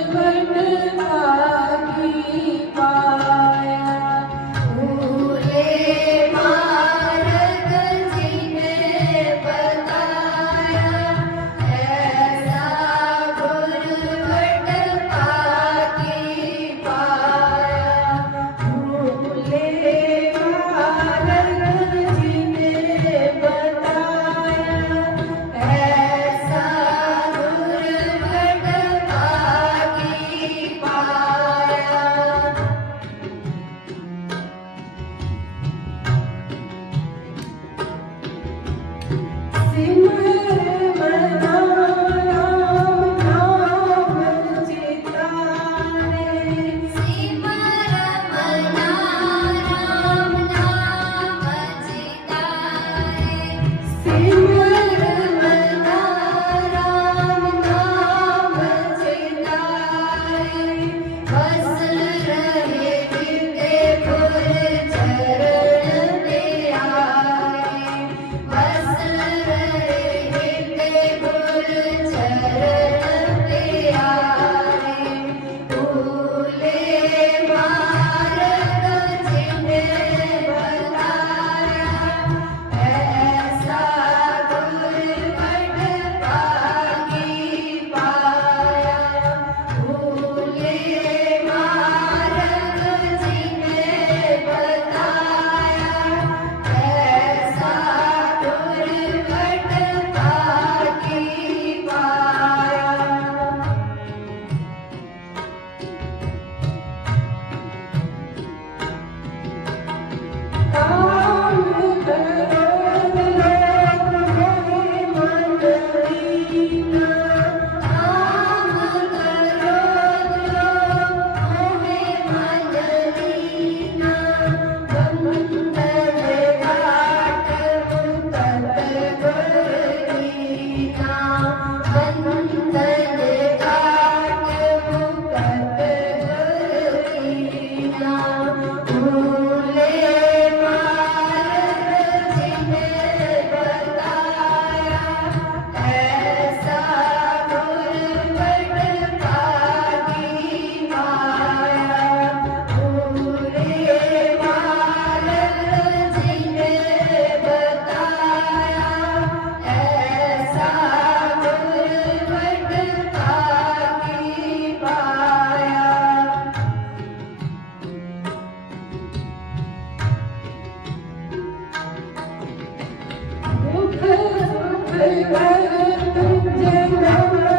Superman. Jai Ram, Jai you.